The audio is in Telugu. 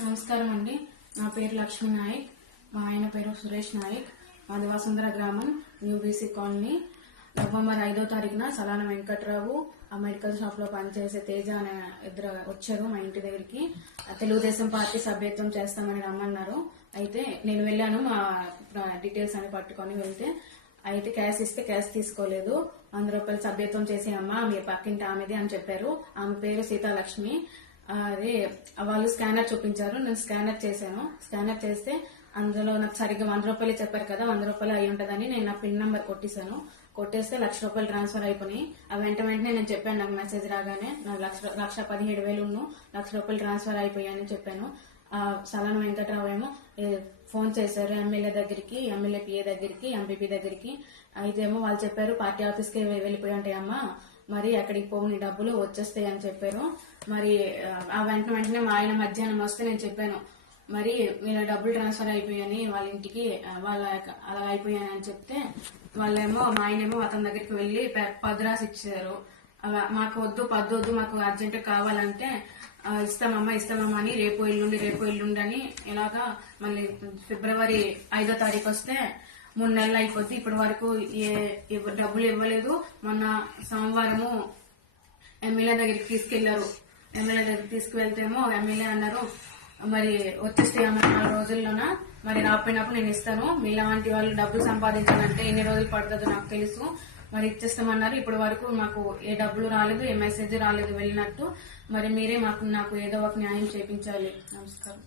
నమస్కారం అండి. నా పేరు లక్ష్మీ నాయక్. మా ఆయన పేరు సురేష్ నాయక్. మాది వసుంధర గ్రామం న్యూ బీసీ కాలనీ. నవంబర్ ఐదో తారీఖున సలాన వెంకట్రావు ఆ మెడికల్ షాప్లో పనిచేసే తేజ అనే ఇద్దరు వచ్చారు మా ఇంటి దగ్గరికి. తెలుగుదేశం పార్టీ సభ్యత్వం చేస్తామని రమ్మన్నారు. అయితే నేను వెళ్ళాను మా డీటెయిల్స్ అని పట్టుకొని వెళ్తే. అయితే క్యాష్ ఇస్తే క్యాష్ తీసుకోలేదు. వంద రూపాయలు సభ్యత్వం చేసే అమ్మ మీ పక్కింటి ఆమెది అని చెప్పారు. ఆమె పేరు సీతాలక్ష్మి. అదే వాళ్ళు స్కానర్ చూపించారు నేను స్కానర్ చేశాను. స్కానర్ చేస్తే అందులో నాకు సరిగ్గా వంద రూపాయలు చెప్పారు కదా వంద రూపాయలు అయి ఉంటదని నేను నా పిన్ నెంబర్ కొట్టేశాను. కొట్టేస్తే లక్ష రూపాయలు ట్రాన్స్ఫర్ అయిపోయి ఆ వెంట వెంటనే నేను చెప్పాను నాకు మెసేజ్ రాగానే నాకు లక్ష లక్ష పదిహేడు వేలు ఉన్ను లక్ష రూపాయలు ట్రాన్స్ఫర్ అయిపోయాయని చెప్పాను. ఆ సలన వెంకట్రావు ఏమో ఫోన్ చేశారు ఎమ్మెల్యే దగ్గరికి ఎమ్మెల్యే పిఏ దగ్గరికి ఎంపీపీ దగ్గరికి. అయితే ఏమో వాళ్ళు చెప్పారు పార్టీ ఆఫీస్కి వెళ్ళిపోయి ఉంటాయమ్మా. మరి అక్కడికి పోని డబ్బులు వచ్చేస్తాయి అని చెప్పారు. మరి ఆ, వెంట వెంటనే మా ఆయన మధ్యాహ్నం వస్తే నేను చెప్పాను మరి మీరు డబ్బులు ట్రాన్స్ఫర్ అయిపోయాయని వాళ్ళ ఇంటికి వాళ్ళ అలా అయిపోయాయని అని చెప్తే వాళ్ళేమో మా ఆయనేమో అతని దగ్గరికి వెళ్ళి పది రాసి ఇచ్చారు. అలా మాకు వద్దు పద్దు వద్దు మాకు అర్జెంట్ కావాలంటే ఇస్తామమ్మా ఇస్తామమ్మా అని రేపు ఎల్లుండి రేపు ఎల్లుండి అని ఇలాగా మళ్ళీ ఫిబ్రవరి ఐదో తారీఖు వస్తే మూడు నెలలు అయిపోద్ది ఇప్పటి వరకు ఏ డబ్బులు ఇవ్వలేదు. మొన్న సోమవారము ఎమ్మెల్యే దగ్గరికి తీసుకెళ్ళారు ఎమ్మెల్యే దగ్గరికి తీసుకువెళ్తేమో ఎమ్మెల్యే అన్నారు మరి వచ్చేస్తే నాలుగు రోజుల్లోన? మరి రాపోయినప్పుడు నేను ఇస్తాను. మీలాంటి వాళ్ళు డబ్బులు సంపాదించాలంటే ఎన్ని రోజులు పడుతుందో నాకు తెలుసు. మరి ఇచ్చేస్తామన్నారు. ఇప్పటి వరకు మాకు ఏ డబ్బులు రాలేదు ఏ మెసేజ్ రాలేదు వెళ్ళినట్టు. మరి మీరే మాకు నాకు ఏదో ఒక న్యాయం చేపించాలి. నమస్కారం.